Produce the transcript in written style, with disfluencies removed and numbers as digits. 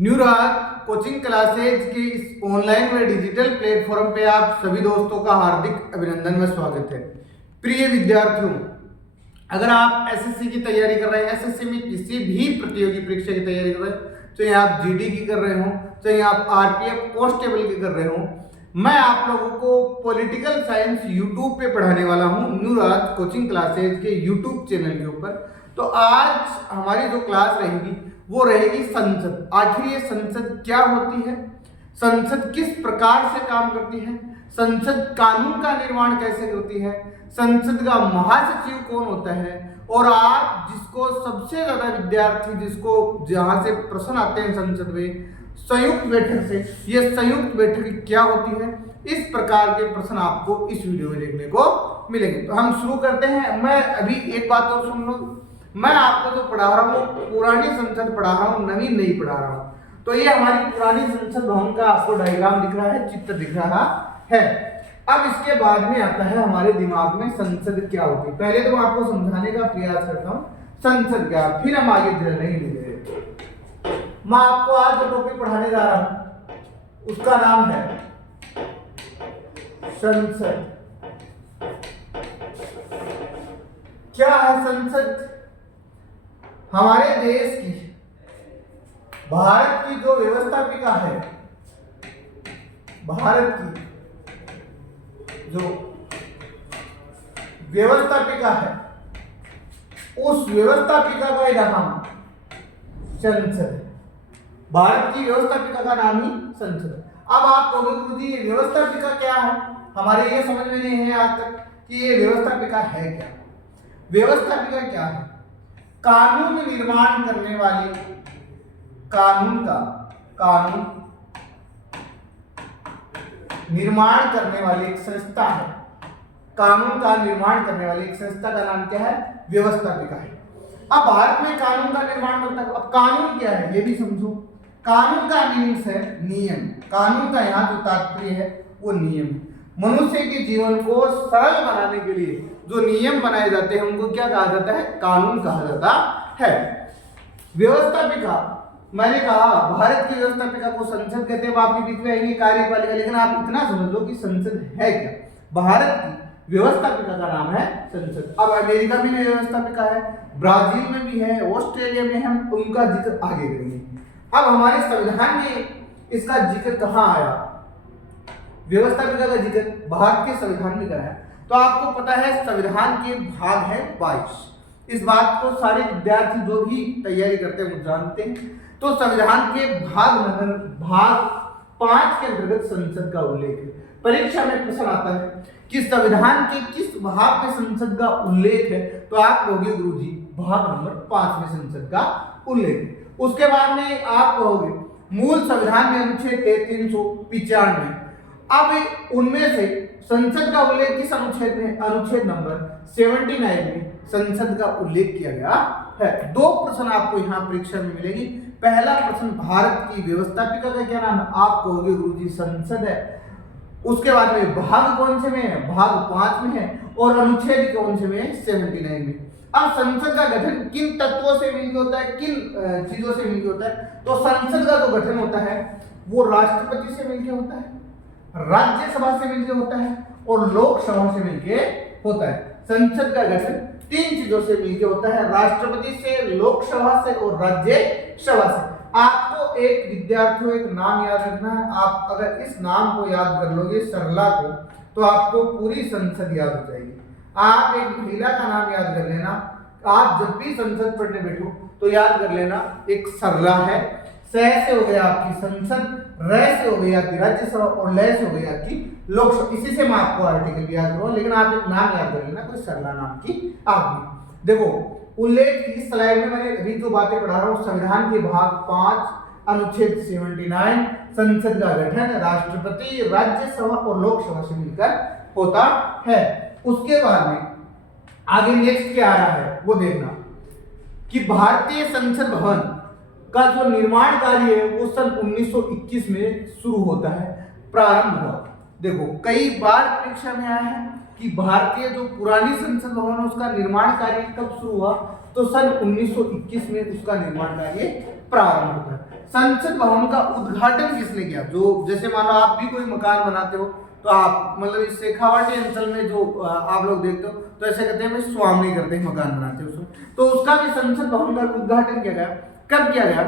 New राज coaching classes के इस online व डिजिटल प्लेटफॉर्म पे आप सभी दोस्तों का हार्दिक अभिनंदन व स्वागत है। प्रिय विद्यार्थियों, अगर आप एसएससी की तैयारी कर रहे हैं, एसएससी में किसी भी प्रतियोगी परीक्षा की तैयारी कर रहे हैं, चाहे आप जीडी की कर रहे हो, चाहे आप आरपीएफ कांस्टेबल की कर रहे हो, मैं आप लोगों को पॉलिटिकल साइंस यूट्यूब पे पढ़ाने वाला हूँ न्यू राज कोचिंग क्लासेज के यूट्यूब चैनल के ऊपर। तो आज हमारी जो क्लास रहेगी वो रहेगी संसद। आखिर ये संसद क्या होती है, संसद किस प्रकार से काम करती है, संसद कानून का निर्माण कैसे करती है, संसद का महासचिव कौन होता है, और आप जिसको सबसे ज्यादा विद्यार्थी जिसको जहां से प्रश्न आते हैं संसद में संयुक्त बैठक से, ये संयुक्त बैठक क्या होती है, इस प्रकार के प्रश्न आपको इस वीडियो में देखने को मिलेंगे। तो हम शुरू करते हैं। मैं अभी एक बात और सुन लो, मैं आपको जो पढ़ा रहा हूँ पुरानी संसद पढ़ा रहा हूँ, नवीन नहीं पढ़ा रहा हूँ। तो ये हमारी पुरानी संसद भवन का आपको डायग्राम दिख रहा है, चित्र दिख रहा है। अब इसके बाद में आता है हमारे दिमाग में संसद क्या होती है। पहले तो मैं आपको समझाने का प्रयास करता हूँ संसद क्या, फिर हम आगे नहीं ले। मैं आपको आज जो टॉपिक पढ़ाने जा रहा हूँ उसका नाम है संसद। क्या है संसद? हमारे देश की, भारत की जो व्यवस्थापिका है, भारत की जो व्यवस्थापिका है, उस व्यवस्थापिका का नाम संसद है। भारत की व्यवस्थापिका का नाम ही संसद है। अब आप कहोगे गुरुजी ये व्यवस्थापिका क्या है, हमारे ये समझ में नहीं है आज तक कि ये व्यवस्थापिका है क्या। व्यवस्थापिका क्या है? कानून निर्माण करने वाली, कानून निर्माण करने वाली एक संस्था है। कानून का निर्माण करने वाली एक संस्था का नाम क्या है? व्यवस्थापिका है। अब भारत में कानून का निर्माण करता है। अब कानून क्या है ये भी समझो। कानून का मीनिंग्स है नियम। कानून का यहाँ जो तात्पर्य है वो नियम है। मनुष्य के जीवन को सरल बनाने के लिए जो नियम बनाए जाते हैं उनको क्या कहा जाता है? कानून कहा जाता है। व्यवस्थापिका, मैंने कहा भारत की व्यवस्थापिका को संसद कहते हैं। आपके बीच में आएंगे कार्यपालिका, लेकिन आप इतना समझ लो कि संसद है क्या। भारत की व्यवस्थापिका का नाम है संसद। अब अमेरिका में भी व्यवस्थापिका है, ब्राजील में भी है, ऑस्ट्रेलिया में है, उनका जिक्र आगे करेंगे। अब हमारे संविधान में इसका जिक्र कहाँ आया? व्यवस्थापिका का जिक्र भारत के संविधान में करा है। तो आपको पता है संविधान के भाग है 22। इस बात को सारे विद्यार्थी जो भी तैयारी करते हैं वो जानते हैं। तो संविधान के भाग 5 के अंतर्गत संसद का उल्लेख है। परीक्षा में प्रश्न आता है कि संविधान के किस भाग में संसद का उल्लेख है, तो आप कहोगे गुरुजी भाग नंबर 5 में संसद का उल्लेख है। उसके बाद में आप कहोगे मूल संविधान में अनुच्छेद 395। अब उनमें से संसद का उल्लेख किस अनुच्छेद में? अनुच्छेद नंबर 79 में संसद का उल्लेख किया गया है। 2 प्रश्न आपको यहाँ परीक्षा में मिलेगी। पहला प्रश्न भारत की व्यवस्थापिका का क्या नाम है? आप कहोगे गुरुजी संसद है। उसके बाद में भाग कौन से में है? भाग 5 में है। और अनुच्छेद कौन से में है? 79 में। अब संसद का गठन किन तत्वों से मिलकर होता है, किन चीजों से मिलकर होता है? तो संसद का जो गठन होता है वो राष्ट्रपति से मिलकर होता है, राज्यसभा से मिलकर होता है और लोकसभा से मिलकर होता है। संसद का गठन 3 चीजों से मिलकर होता है, राष्ट्रपति से, लोकसभा से और राज्यसभा से। आपको एक विद्यार्थियों एक नाम याद रखना है। आप अगर इस नाम को याद कर लोगे सरला को, तो आपको पूरी संसद याद हो जाएगी। आप एक महिला का नाम याद कर लेना। आप जब भी संसद पढ़ने बैठो तो याद कर लेना एक सरला है। स से हो गया आपकी संसद, र से हो गई आपकी राज्यसभा और ल से हो गई आपकी लोकसभा। इसी से मैं आपको आर्टिकल भी याद करूंगा, लेकिन आप एक नाम याद कर लेना, कोई सरला नाम की आदमी। देखो उल्लेख इस स्लाइड में मैंने अभी जो बातें पढ़ा रहा हूँ, संविधान के भाग 5 अनुच्छेद 79 संसद का गठन राष्ट्रपति, राज्यसभा और लोकसभा से मिलकर होता है। उसके बाद में आगे नेक्स्ट क्या आ रहा है वो देखना कि भारतीय संसद भवन का जो निर्माण कार्य है वो सन 1921 में शुरू होता है, प्रारंभ हुआ। देखो कई बार परीक्षा में आया है कि भारतीय जो पुरानी संसद भवन है उसका निर्माण कार्य कब शुरू हुआ, तो सन 1921 में उसका निर्माण कार्य प्रारंभ होता है। संसद भवन का उद्घाटन किसने किया? जो जैसे मान लो आप भी कोई मकान बनाते हो तो आप मतलब इस शेखावाटी अंचल में जो आप लोग देखते हो तो ऐसे कहते हैं भाई स्वामी करते हैं, मकान बनाते हैं उसमें, तो उसका भी संसद भवन का उद्घाटन किया गया। कब किया गया?